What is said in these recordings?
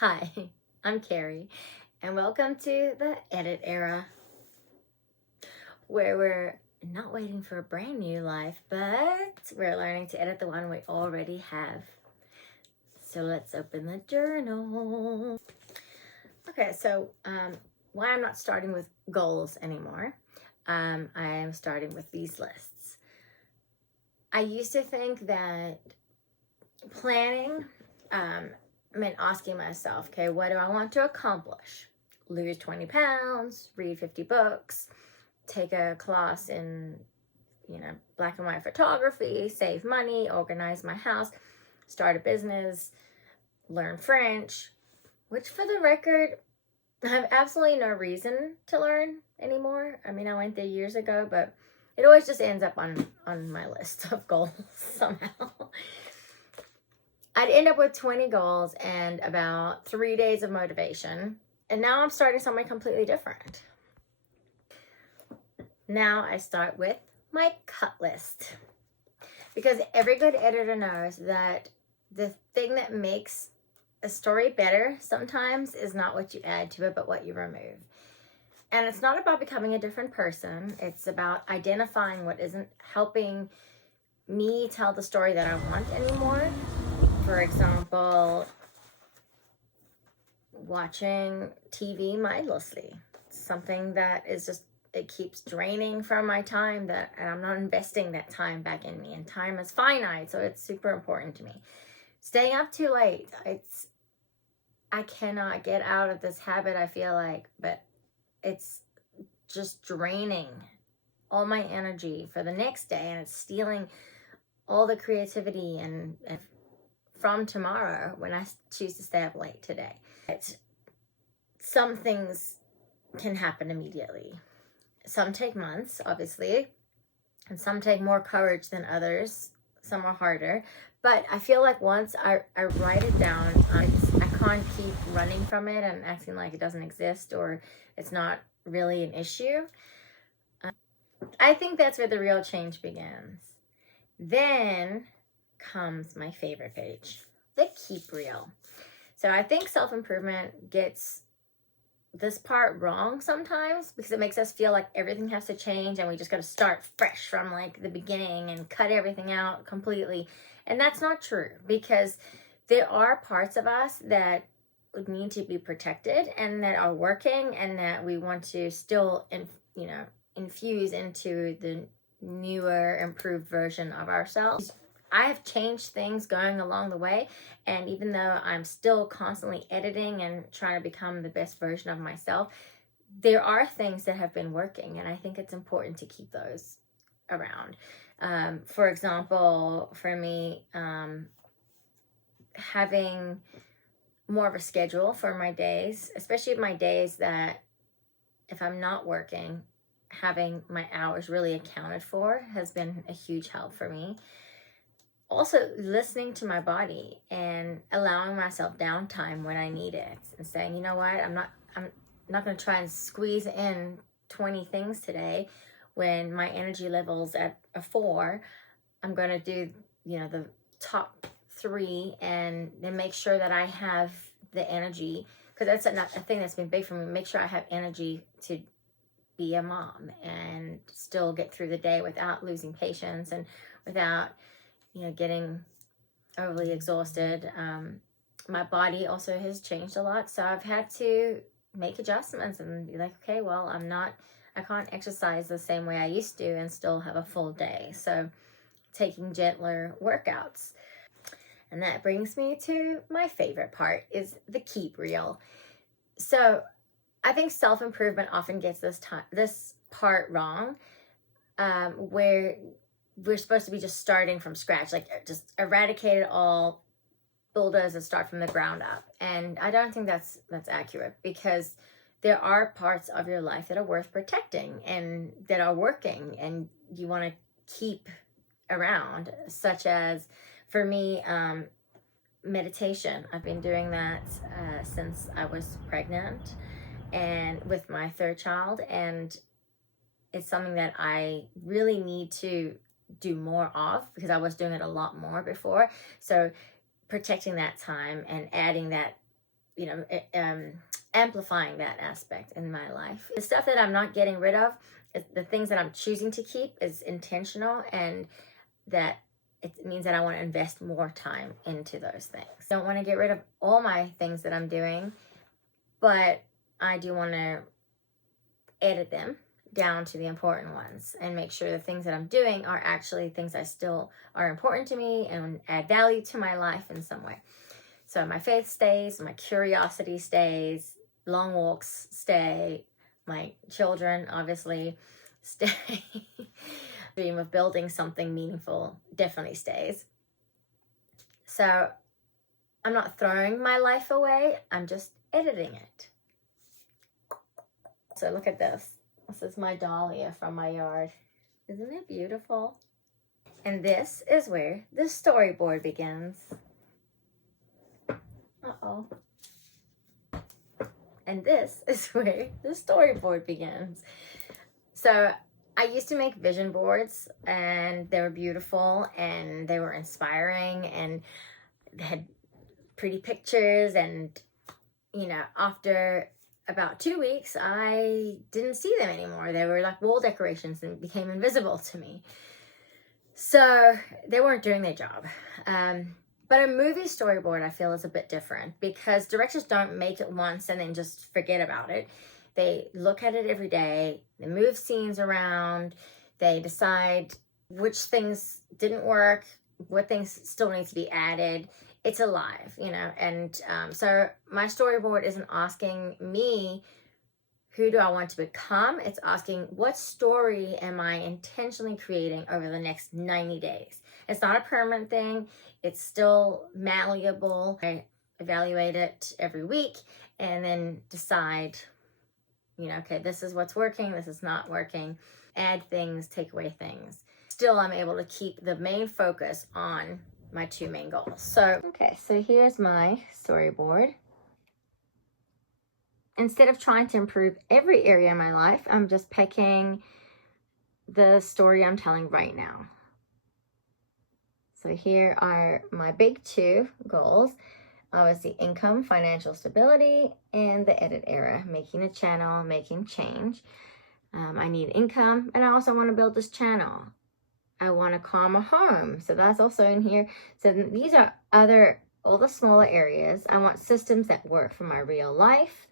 Hi, I'm Carrie, and welcome to the edit era, where we're not waiting for a brand new life, but we're learning to edit the one we already have. So let's open the journal. Okay, so why I'm not starting with goals anymore. I am starting with these lists. I used to think that planning meant asking myself, okay, what do I want to accomplish? Lose 20 pounds, read 50 books, take a class in, black and white photography, save money, organize my house, start a business, learn French, which for the record, I have absolutely no reason to learn anymore. I mean, I went there years ago, but it always just ends up on my list of goals somehow. I'd end up with 20 goals and about 3 days of motivation. And now I'm starting something completely different. Now I start with my cut list. Because every good editor knows that the thing that makes a story better sometimes is not what you add to it, but what you remove. And it's not about becoming a different person. It's about identifying what isn't helping me tell the story that I want anymore. For example, watching TV mindlessly. Something that is just, it keeps draining from my time and I'm not investing that time back in me. And time is finite, so it's super important to me. Staying up too late, I cannot get out of this habit, I feel like, but it's just draining all my energy for the next day, and it's stealing all the creativity and from tomorrow when I choose to stay up late today. Some things can happen immediately. Some take months, obviously, and some take more courage than others. Some are harder. But I feel like once I write it down, I can't keep running from it and acting like it doesn't exist or it's not really an issue. I think that's where the real change begins. Then comes my favorite page, the keep reel. So I think self-improvement gets this part wrong sometimes because it makes us feel like everything has to change and we just got to start fresh from like the beginning and cut everything out completely. And that's not true, because there are parts of us that need to be protected and that are working and that we want to still infuse into the newer, improved version of ourselves. I have changed things going along the way, and even though I'm still constantly editing and trying to become the best version of myself, there are things that have been working, and I think it's important to keep those around. For example, for me, having more of a schedule for my days, especially my days that if I'm not working, having my hours really accounted for has been a huge help for me. Also, listening to my body and allowing myself downtime when I need it and saying, you know what, I'm not going to try and squeeze in 20 things today when my energy level's at a 4. I'm going to do, the top 3 and then make sure that I have the energy, because that's a thing that's been big for me. Make sure I have energy to be a mom and still get through the day without losing patience and without getting overly exhausted. My body also has changed a lot, so I've had to make adjustments and be like, okay, well, I can't exercise the same way I used to and still have a full day. So taking gentler workouts. And that brings me to my favorite part, is the keep reel. So I think self-improvement often gets this part wrong, where we're supposed to be just starting from scratch, like just eradicate it all, bulldoze and start from the ground up. And I don't think that's accurate, because there are parts of your life that are worth protecting and that are working and you want to keep around, such as, for me, meditation. I've been doing that since I was pregnant and with my 3rd child, and it's something that I really need to do more of because I was doing it a lot more before. So protecting that time and adding that amplifying that aspect in my life. The stuff that I'm not getting rid of, the things that I'm choosing to keep, is intentional, and that it means that I want to invest more time into those things. I don't want to get rid of all my things that I'm doing, but I do want to edit them down to the important ones and make sure the things that I'm doing are actually things that still are important to me and add value to my life in some way. So my faith stays, my curiosity stays, long walks stay, my children obviously stay. Dream of building something meaningful definitely stays. So I'm not throwing my life away, I'm just editing it. So look at this. This is my dahlia from my yard. Isn't it beautiful? And this is where the storyboard begins. Uh-oh. And this is where the storyboard begins. So I used to make vision boards, and they were beautiful and they were inspiring and they had pretty pictures, and after about 2 weeks I didn't see them anymore. They were like wall decorations and became invisible to me. So they weren't doing their job. But a movie storyboard, I feel, is a bit different, because directors don't make it once and then just forget about it. They look at it every day, they move scenes around, they decide which things didn't work, what things still need to be added. It's alive, and so my storyboard isn't asking me, who do I want to become? It's asking, what story am I intentionally creating over the next 90 days? It's not a permanent thing. It's still malleable. I evaluate it every week and then decide, okay, this is what's working, this is not working. Add things, take away things. Still, I'm able to keep the main focus on my 2 main goals. So here's my storyboard. Instead of trying to improve every area of my life, I'm just picking the story I'm telling right now. So here are my big 2 goals. Obviously, income, financial stability, and the edit era, making a channel, making change. I need income, and I also want to build this channel. I want to calm a home, so that's also in here. So these are all the smaller areas. I want systems that work for my real life.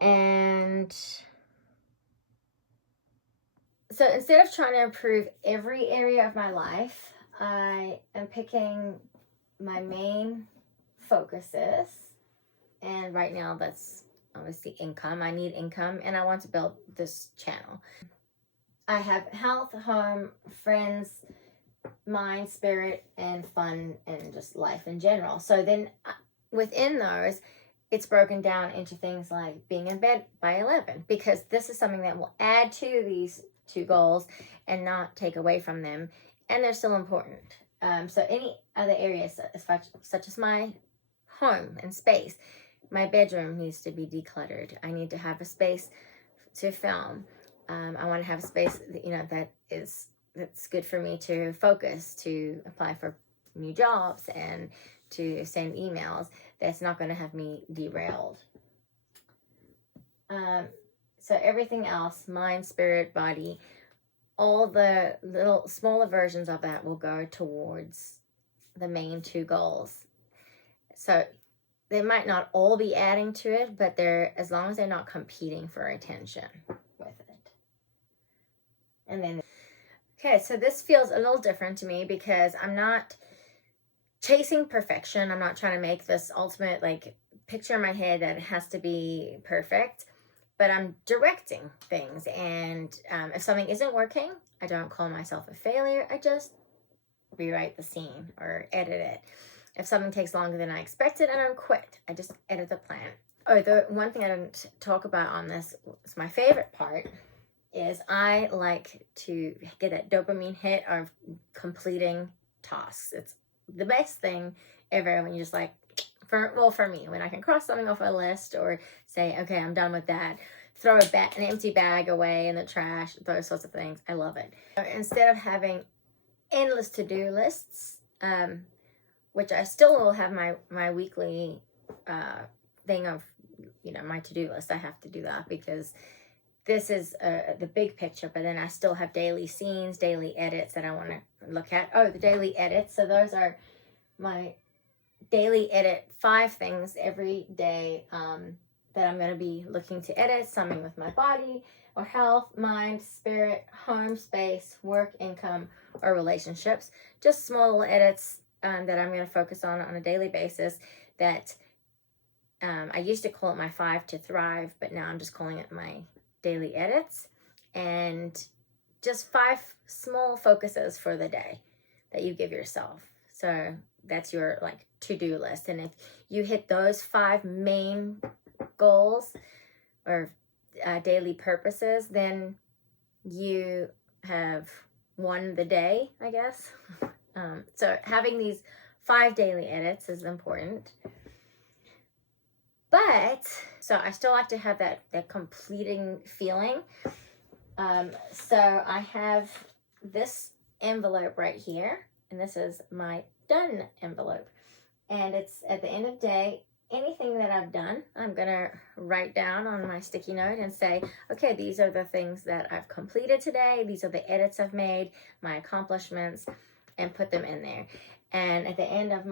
And so instead of trying to improve every area of my life, I am picking my main focuses. And right now that's obviously income. I need income, and I want to build this channel. I have health, home, friends, mind, spirit, and fun, and just life in general. So then within those, it's broken down into things like being in bed by 11, because this is something that will add to these 2 goals and not take away from them, and they're still important. So any other areas, such as my home and space, my bedroom needs to be decluttered. I need to have a space to film. I want to have a space that's good for me to focus, to apply for new jobs, and to send emails. That's not going to have me derailed. So everything else, mind, spirit, body, all the little smaller versions of that will go towards the main 2 goals. So they might not all be adding to it, but as long as they're not competing for attention with it. And then, so this feels a little different to me, because I'm not chasing perfection. I'm not trying to make this ultimate picture in my head that it has to be perfect, but I'm directing things. And if something isn't working, I don't call myself a failure. I just rewrite the scene or edit it. If something takes longer than I expected, I don't quit. I just edit the plan. Oh, the one thing I didn't talk about on this is my favorite part is I like to get that dopamine hit of completing tasks. It's the best thing ever when you just for me, when I can cross something off a list or say, okay, I'm done with that, throw an empty bag away in the trash, those sorts of things. I love it. Instead of having endless to-do lists, which I still will have my weekly thing of, you know, my to-do list. I have to do that because this is the big picture, but then I still have daily scenes, daily edits that I want to look at. Oh, the daily edits. So those are my daily edit 5 things every day that I'm going to be looking to edit. Something with my body or health, mind, spirit, home, space, work, income, or relationships. Just small little edits that I'm going to focus on a daily basis that I used to call it my 5 to thrive, but now I'm just calling it my daily edits, and just 5 small focuses for the day that you give yourself. So that's your like to-do list. And if you hit those 5 main goals or daily purposes, then you have won the day, I guess. So having these 5 daily edits is important. But, so I still like to have that completing feeling. So I have this envelope right here, and this is my done envelope. And it's at the end of the day, anything that I've done, I'm gonna write down on my sticky note and say, okay, these are the things that I've completed today. These are the edits I've made, my accomplishments, and put them in there. And at the end of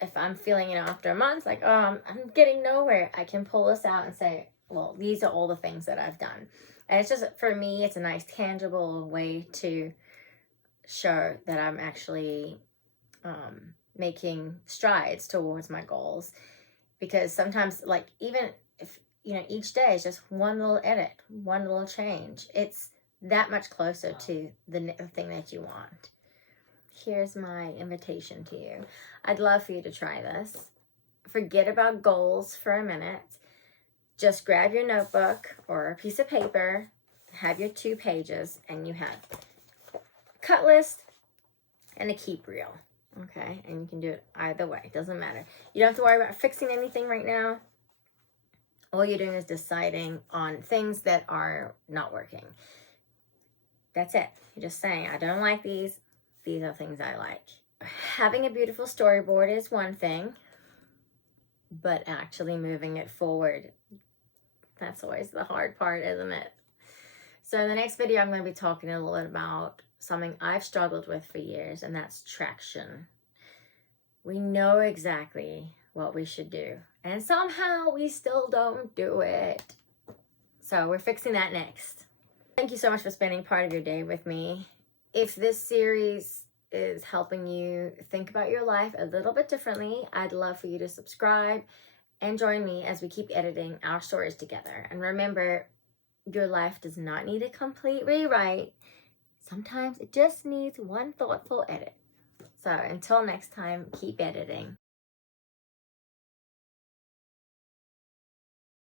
if I'm feeling, you know, after a month, like, oh, I'm getting nowhere, I can pull this out and say, well, these are all the things that I've done. And it's just, for me, it's a nice tangible way to show that I'm actually making strides towards my goals. Because sometimes, like, even if, you know, each day is just one little edit, one little change, it's that much closer to the thing that you want. Here's my invitation to you. I'd love for you to try this. Forget about goals for a minute. Just grab your notebook or a piece of paper, have your 2 pages, and you have a cut list and a keep reel. Okay, and you can do it either way. It doesn't matter. You don't have to worry about fixing anything right now. All you're doing is deciding on things that are not working. That's it. You're just saying, I don't like these. These are things I like. Having a beautiful storyboard is one thing, but actually moving it forward, that's always the hard part, isn't it? So in the next video, I'm going to be talking a little bit about something I've struggled with for years, and that's traction. We know exactly what we should do, and somehow we still don't do it. So we're fixing that next. Thank you so much for spending part of your day with me. If this series is helping you think about your life a little bit differently, I'd love for you to subscribe and join me as we keep editing our stories together. And remember, your life does not need a complete rewrite. Sometimes it just needs one thoughtful edit. So until next time, keep editing.